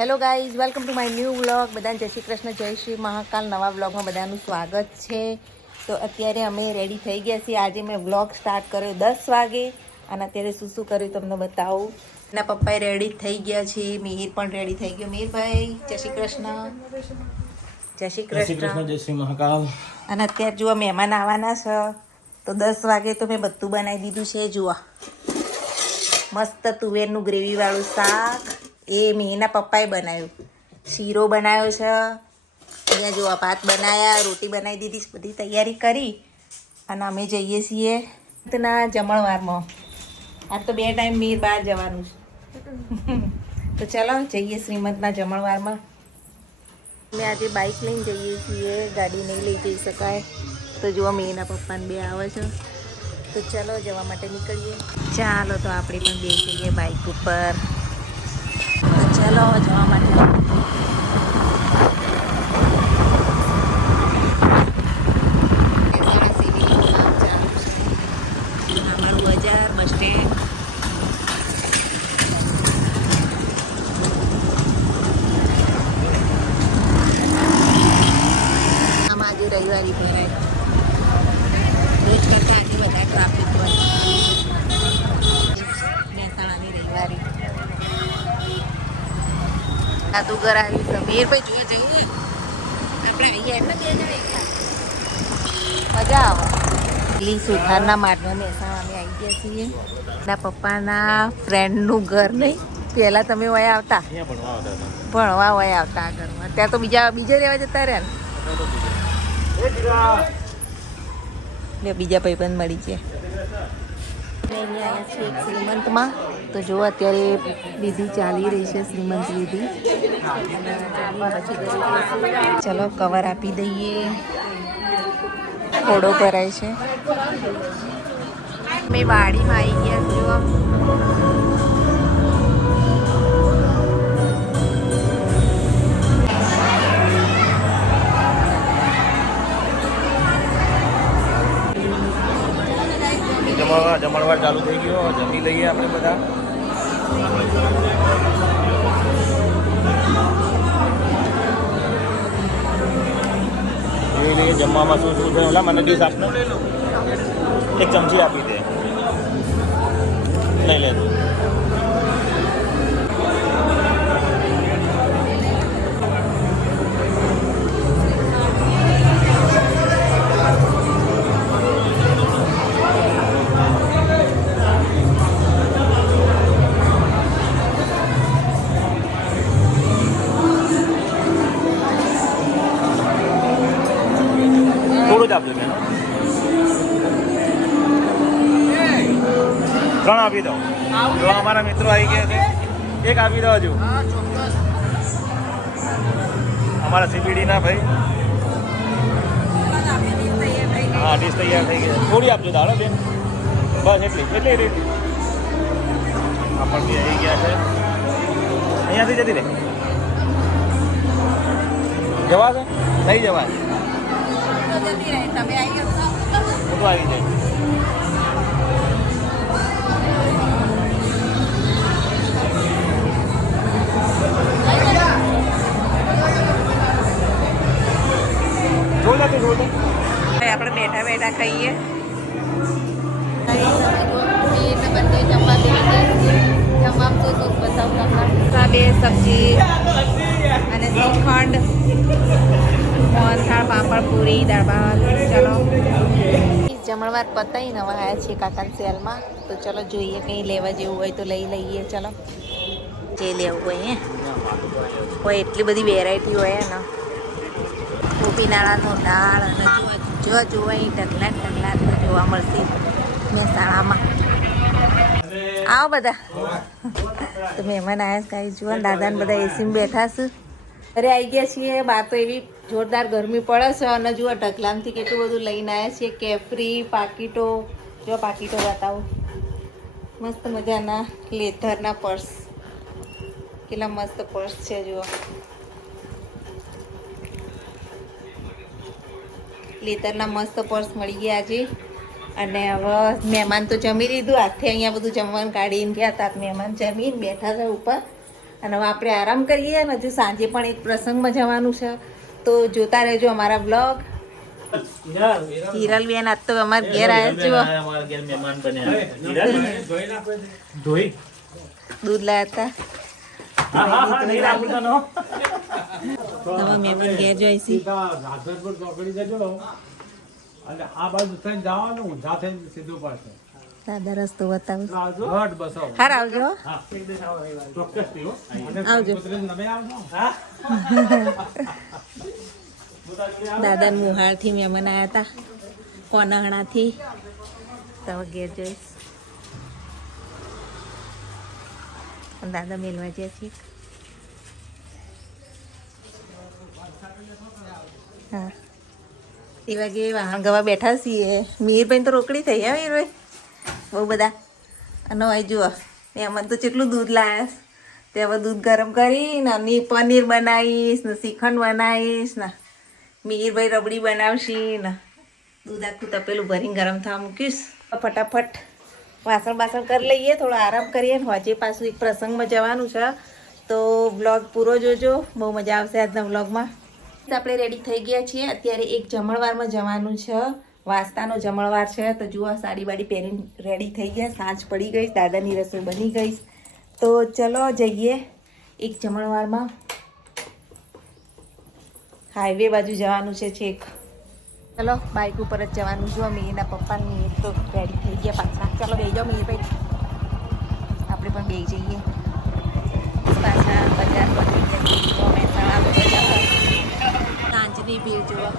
Hello guys, welcome to my new vlog. બધાને જય શ્રી કૃષ્ણ, જય શ્રી મહાકાલ. નવા વ્લોગમાં બધાનું સ્વાગત છે. તો અત્યારે અમે રેડી થઈ ગયા છીએ. આજે મેં વ્લોગ સ્ટાર્ટ કર્યો 10 વાગે અને અત્યારે શું કર્યું તમને બતાવું. એના પપ્પાએ રેડી થઈ ગયા છે, મિહિર પણ રેડી થઈ ગયો. મિહિરભાઈ જય શ્રી કૃષ્ણ. જય શ્રી કૃષ્ણ, જય શ્રી મહાકાલ. અને અત્યારે જુઓ મહેમાન આવવાના છે, તો 10 વાગે તો મેં બધું બનાવી દીધું છે. જુઓ મસ્ત તુવેરનું ગ્રેવીવાળું શાક, એ મિહિરના પપ્પાએ બનાવ્યું. શીરો બનાવ્યો છે, અહીંયા જો ભાત બનાવ્યા, રોટી બનાવી દીધી, બધી તૈયારી કરી અને અમે જઈએ છીએ ના જમણવારમાં. આજ તો 2 ટાઈમ મિહિર બહાર જવાનું છે. તો ચલો જઈએ શ્રીમંતના જમણવારમાં. અમે આજે બાઇક લઈને જઈએ છીએ, ગાડી નહીં લઈ જઈ શકાય. તો જુઓ મિહિરના પપ્પાને 2 આવે છે. તો ચલો જવા માટે નીકળીએ. ચાલો તો આપણે પણ 2 જઈએ બાઇક ઉપર. ચાલો જવા માટે અમારું બજાર, બસ સ્ટેન્ડ. આમાં આજે રવિવારી ભરાય, રોજ કરતા આજે વધારે ટ્રાફિક હોય. મહેસાણાની રવિવારી જાદુગર આવી છે. મિહિરભાઈ જોવા જઈએ આપણે અહીંયા એટલે 2 જણ એકલા મજા આવે. પેલી સુથારના માટમાં મહેસાણા અમે આવી ગયા છીએ. એના પપ્પાના ફ્રેન્ડનું ઘર નહીં, પહેલાં તમે વયા આવતા ભણવા વયા આવતા આ ઘરમાં. ત્યાં તો બીજે રહેવા જતા રહ્યા ને. બીજા ભાઈબંધ મળી છે. અહીંયા આવ્યા છીએ એક શ્રીમંતમાં. તો જો અત્યારે વિધિ ચાલી રહી છે, શ્રીમંત વિધિ. ચલો કવર આપી દઈએ. ઘોડો ભરાય છે. મેં વાડીમાં આવી ગયા જો. જમણવાર ચાલુ થઈ ગયો. જમી લઈએ આપણે બધા. જોઈ લઈએ જમવામાં શું શું છે. ઓલા મને ડીશ આપને એક ચમચી આપી દે. લઈ લે. થોડું જ આપજો બેન. 3 આપી દો. જો અમારા મિત્રો આવી ગયા છે, એક આપી દો હજુ. અમારા સીપીડીના ભાઈ. હા, ડીશ તૈયાર થઈ ગઈ. થોડી આપજો દાડો બેન, બસ એટલી રીત. આપણ બી આવી ગયા છે. અહીંયાથી જતી રહે જવા છે, નહીં જવાય. તમે આવી જાય. આપણે બેઠા બેઠા ખાઈએ. બે સબ્જી અને શ્રીખંડ, મોહનથાળ, પાપડ, પૂરી, દાળ ભાત. ચલો જમણવાર પતાવીને હવે આવ્યા છીએ કાકાની સેલમાં. તો ચલો જોઈએ કંઈ લેવા જેવું હોય તો લઈ લઈએ. ચલો જે લેવું હોય કોઈ એટલી બધી વેરાયટી હોય ને. ગોપીનાળાનો દાળ અને જોવા અહીં ઢગલા તો જોવા મળશે મહેસાણામાં. આવો બધા. તો મહેમાન આવ્યા કાંઈ જુઓ, દાદાને બધા એસીમાં બેઠા છે. ઘરે આવી ગયા છીએ. બહાર તો એવી જોરદાર ગરમી પડે છે અને જુઓ ઢગલામથી કેટલું બધું લઈને આવ્યા છીએ. કેફરી, પાકીટો. જો પાકીટો બતાવો, મસ્ત મજાના લેધરના પર્સ. કેટલા મસ્ત પર્સ છે જુઓ. લેધરના મસ્ત પર્સ મળી ગયા આજે. અને હવે મહેમાન તો જમી લીધું. હાથે અહીંયા બધું જમવાનું કાઢીને ગયા હતા. મહેમાન જમીને બેઠા છે ઉપર અને હવે આપણે આરામ કરીએ અને હજુ સાંજે પણ એક પ્રસંગમાં જવાનું છે, તો જોતા રહેજો અમારા બ્લોગ. હિરલબેન આજ તો અમારા ઘેર આવ્યા છો, દૂધ લાયા હતા. હવે મહેમાન ઘેર જોઈશી. દાદા રસ્તો બતાવું. હાર આવજો. આવજો. દાદા મુહાળથી મહેમાન આવ્યા હતા, કોનાહણાથી. તમે ઘેર જોઈશ. દાદા મેલવા જાય છે. હા, એ વાગે વાહણ ગવા બેઠા છીએ. મીરભાઈ તો રોકડી થઈ હે મીરભાઈ બહુ બધા. અને હવે જુઓ મહેમાન તો કેટલું દૂધ લાવ્યા. તે હવે દૂધ ગરમ કરીને પનીર બનાવીશ ને શ્રીખંડ બનાવીશ ને મીરભાઈ રબડી બનાવશી ને દૂધ આખું તપેલું ભરીને ગરમ થવા મૂકીશ. ફટાફટ વાસણ બાસણ કરી લઈએ, થોડો આરામ કરીએ. હોજે પાછું એક પ્રસંગમાં જવાનું છે, તો બ્લોગ પૂરો જોજો, બહુ મજા આવશે આજના બ્લોગમાં. આપણે રેડી થઈ ગયા છીએ. અત્યારે એક જમણવારમાં જવાનું છે, વાસ્તાનો જમણવાર છે. તો જુઓ સાડી બાડી પહેરીને રેડી થઈ ગયા. સાંજ પડી ગઈ, દાદાની રસોઈ બની ગઈ. તો ચલો જઈએ એક જમણવારમાં. હાઈવે બાજુ જવાનું છે છેક. ચલો બાઇક ઉપર જ જવાનું. જો મીરના પપ્પા મીર તો રેડી થઈ ગયા પાછા. ચાલો બે જાઓ મીરભાઈ, આપણે પણ બે જઈએ પાછા. બજાર પહોંચી ગયા મહેસાણા. સાંજની ભીડ જોવા.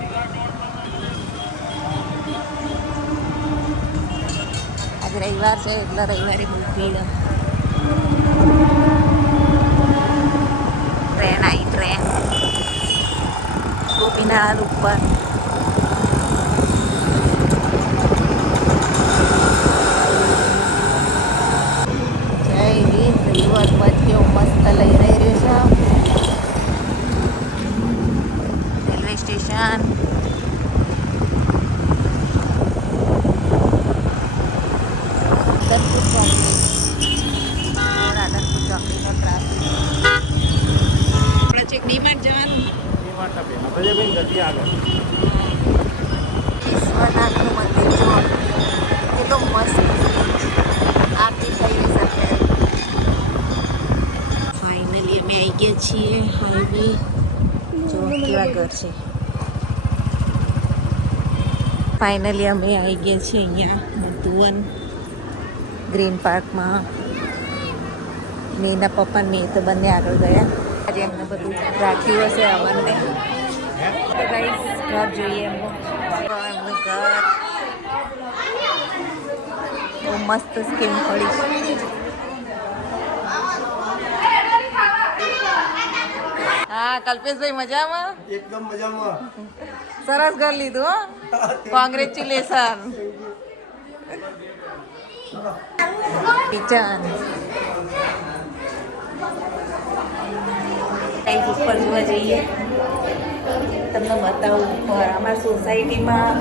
આજે રવિવાર છે એટલે રવિવારે બહુ ભીડ. ટ્રેન આવી, ટ્રેન ગોપીનાથ ઉપર. જય હિન્દ. દિવસ પછી મસ્ત લઈ રહી રહ્યો છે. Railway station. રાધનપુર ચોકડીનો ટ્રાફિક. આપણે ચેક ડીમાર્ટ જવાનું. વિશ્વનાથનું મંદિર જો કેટલું મસ્ત આરતી થઈ રહી છે અત્યારે. ફાઇનલી અમે આવી ગયા છીએ હાઈવે. જો કેવા ઘર છે. ફાઇનલી અમે આવી ગયા છીએ અહીંયા મધુવન ગ્રીન પાર્કમાં. મેના પપ્પા મેં તો બંને આગળ ગયા. આજે એમને બધું રાખ્યું હશે અમને. ઘર જોઈએ એમનું. એમનું ઘર બહુ મસ્ત સ્કીમ પડી છે. હા કલ્પેશભાઈ મજામાં? એકદમ મજામાં. સરસ ઘર લીધું હો. કોંગ્રેચ્યુલેશન. કિચન ઉપર જોવા જઈએ. તમને બતાવું ઉપર અમારા સોસાયટીમાં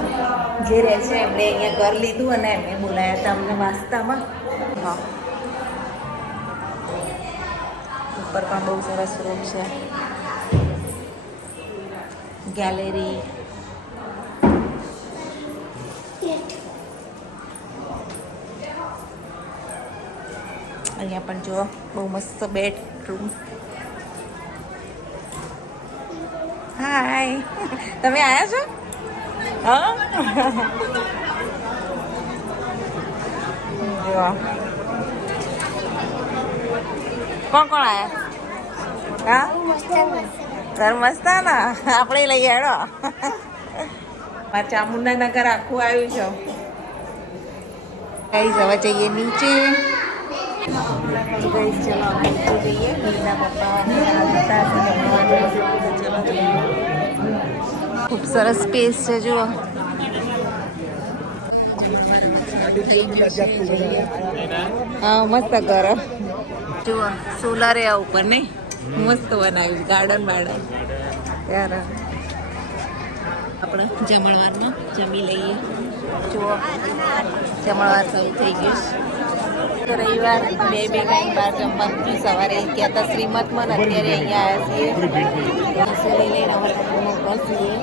જે રહે છે એમણે અહીંયા ઘર લીધું અને એમને બોલાયા હતા અમને વાસ્તામાં. હા, ઉપર પણ બહુ સરસ રૂમ છે. ગેલેરી. અહીંયા પણ જુઓ બહુ મસ્ત બેડરૂમ. હાય, તમે આવ્યા છો? હા, જુઓ કોણ કોણ આવ્યા? હા, ઘર મસ્ત ને, આપણે લઈ હેડો. ચામુંડા નગર આખું આવ્યું છે. કઈ જવા જઈએ નીચે. ચલો નીચે જઈએ. મીના પપ્પા ખૂબ સરસ સ્પેસ છે જુઓ. હા મસ્ત ઘર જુઓ. સોલાર આ ઉપર નહીં મસ્ત બનાવ્યું. ગાર્ડન બાર્ડન. ત્યારે આપણે જમણવારમાં જમી લઈએ. જુઓ જમણવાર શરૂ થઈ ગયું. તો રવિવાર બે કંઈ બહાર જમવાનું થયું. સવારે ગયા હતા શ્રીમતમાં ને અત્યારે અહીંયા આવ્યા છીએ. લઈ લઈને મોકલશીએ.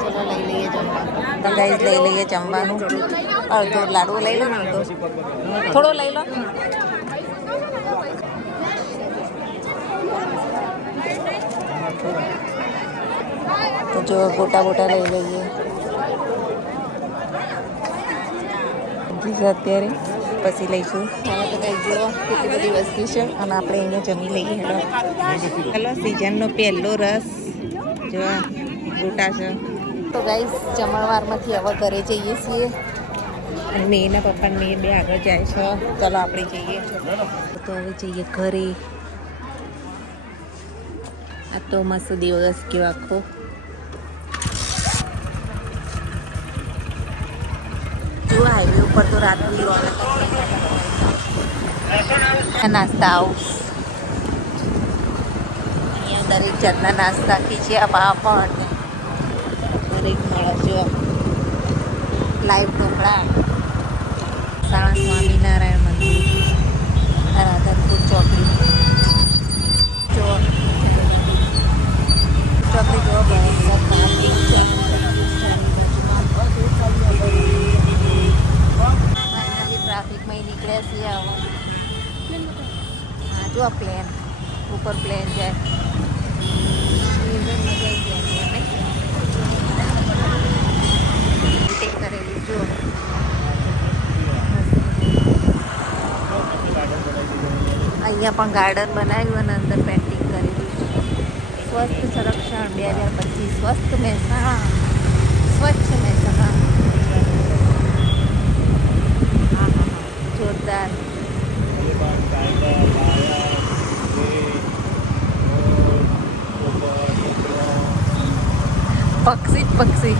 ચલો લઈ લઈએ જમવાનું. તો ગાઈસ લઈ લઈએ જમવાનું. અડધો લાડવો લઈ લો ને અડધો થોડો લઈ લો. તો જો ગોટા બોટા લઈ લઈએ અત્યારે પછી લઈશું. ચાલો તો કઈ જો કેટલી બધી વસ્તુ છે અને આપણે અહીંયા જમી લઈએ. હેલો સિઝનનો પહેલો રસ જો ગોટા છે. તો ગાઈસ જમણવારમાંથી હવે ઘરે જઈએ છીએ અને મેંના પપ્પા મેં બે આગળ જાય છે. ચાલો આપણે જઈએ. તો હવે જઈએ ઘરે. આ તો મસ્ત દિવસ ગયો આખો. જો હાઈવે ઉપર તો રાતની રોનક નાસ્તા હાઉસ. અહીંયા દરેક જાતના નાસ્તા ખીચ્યા પાપડ દરેક મળે છે. લાઈવ ઢોકળા. સાણા સ્વામિનારાયણ મંદિર. રાધનપુર ચોકડી. જો ચોકડી જો ટ્રાફિકમાં નીકળ્યા છીએ હવે. હા જો પ્લેન ઉપર પ્લેન જાય. કરેલી જો અહીંયા પણ ગાર્ડન બનાવ્યું અને અંદર પેન્ટિંગ કરેલું છે. સ્વસ્થ સંરક્ષણ 2025 સ્વસ્થ મહેસાણા સ્વચ્છ મહેસાણા. જોરદાર. પક્ષી જ પક્ષી.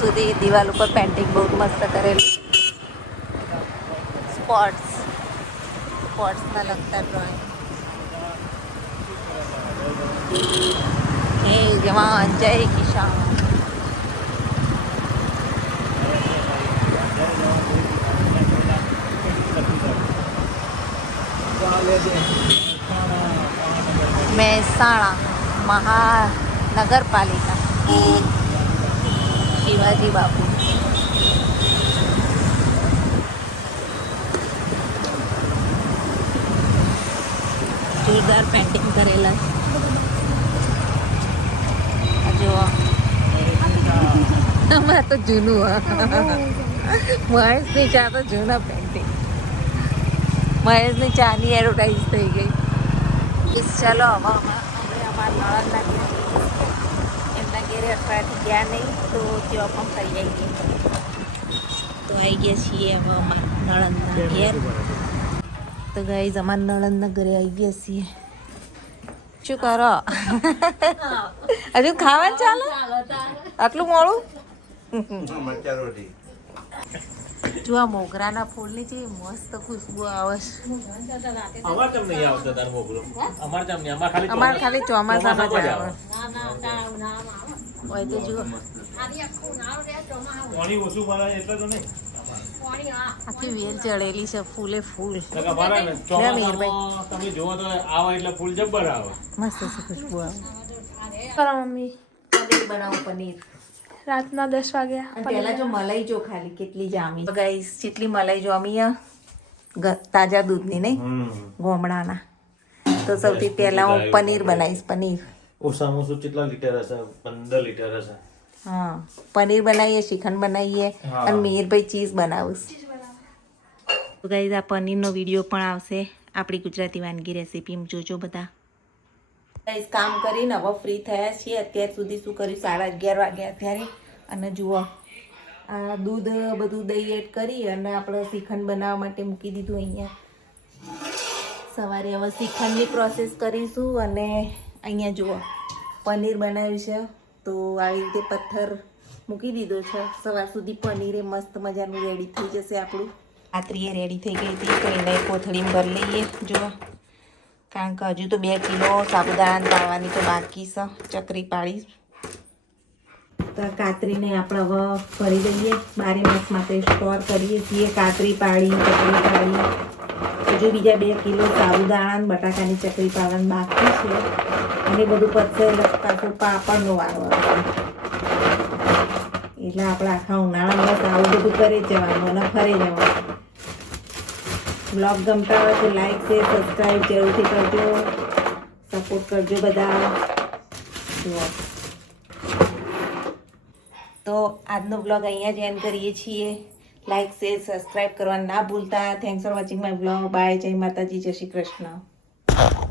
સુધી દિવાલ ઉપર પેન્ટિંગ બહુ મસ્ત કરેલું. સ્પોર્ટ્સના લગતા ડ્રોઈંગ. એ જવાન જય કિસાન. મહેસાણા મહાનગરપાલિકા. શિવાજી બાપુ. જોરદાર પેન્ટિંગ કરેલા જો. અમારે તો જૂનું મહેશની ચા તો જૂના પેન્ટિંગ. મહેશની ચાની એડવર્ટાઈઝ થઈ ગઈ. ચાલો હવે અમારા નળદના એમના ઘેરે અઠવાડિયાથી ગયા નહીં તો ત્યાં પણ ફરી આવીએ. તો આવી ગયા છીએ હવે અમારા નળદના ઘેર. તો ગાઈઝ અમારા નળદના ઘરે આવી ગયા છીએ. શું કરો હજુ ખાવાનું ચાલે આટલું મોડું? જો આ મોગરાના ફૂલની જે મસ્ત ખુશ્બુ આવે છે. અમારે ખાલી ચોમાસામાં જ આવે હોય તો જુઓ આખી વેલ ચડેલી છે ફૂલે ફૂલ. મસ્ત છે ખુશ્બુ આવે. મમ્મી પનીર બનાવું. પનીર રાતના 10 વાગ્યા. પહેલા જો મલાઈ જો ખાલી કેટલી જામી. ગાઈસ જેટલી મલાઈ જામી તાજા દૂધની નહીં ગોમડાના. તો સૌથી પહેલા હું પનીર બનાવીશ. પનીર ઓછામાં ઓછું કેટલા લીટર હશે? 15 લીટર હશે. હા પનીર બનાવીએ, શ્રીખંડ બનાવીએ અને મિહિરભાઈ ચીઝ બનાવીશ. તો ગાઈસ આ પનીરનો વિડીયો પણ આવશે આપણી ગુજરાતી વાનગી રેસીપી જોજો બધા. ગાઈસ કામ કરીને હવે ફ્રી થયા છીએ. અત્યાર સુધી શું કર્યું 11:30 વાગ્યા અત્યારે. અને જુઓ આ દૂધ બધું દહીં એડ કરી અને આપણે શ્રીખંડ બનાવવા માટે મૂકી દીધું અહીંયા. સવારે હવે શ્રીખંડની પ્રોસેસ કરીશું અને અહીંયા જુઓ પનીર બનાવ્યું છે. તો આવી રીતે પથ્થર મૂકી દીધો છે. સવાર સુધી પનીરે મસ્ત મજાનું રેડી થઈ જશે આપણું. રાત્રિએ રેડી થઈ ગઈ હતી તો એને કોથળીમાં ભરી લઈએ જુઓ. કારણ કે હજુ તો 2 કિલો સાબુદાણા પાડવાની તો બાકી છે. ચકરી પાડી તો કાતરીને આપણે હવે ભરી દઈએ 12 માસ માટે સ્ટોર કરીએ છીએ. કાતરી પાડી, ચકરી પાડી, હજુ બીજા 2 કિલો સાબુદાણા અને બટાકાની ચકરી પાડવાનું બાકી છે. અને બધું પતશે એટલે પાછું પાપડનો વારો આવશે. એટલે આપણે આખા ઉનાળામાં બસ આવું બધું કરી જ જવાનું અને ફરી જવાનું. બ્લોગ ગમતા હોય તો લાઈક શેર સબસ્ક્રાઈબ જરૂરથી કરજો. સપોર્ટ કરજો બધા. જુઓ તો આજનો બ્લોગ અહીંયા જ એન્ડ કરીએ છીએ. લાઈક શેર સબસ્ક્રાઈબ કરવાનું ના ભૂલતા. Thanks for watching my blog. Bye. જય માતાજી, જય શ્રી કૃષ્ણ.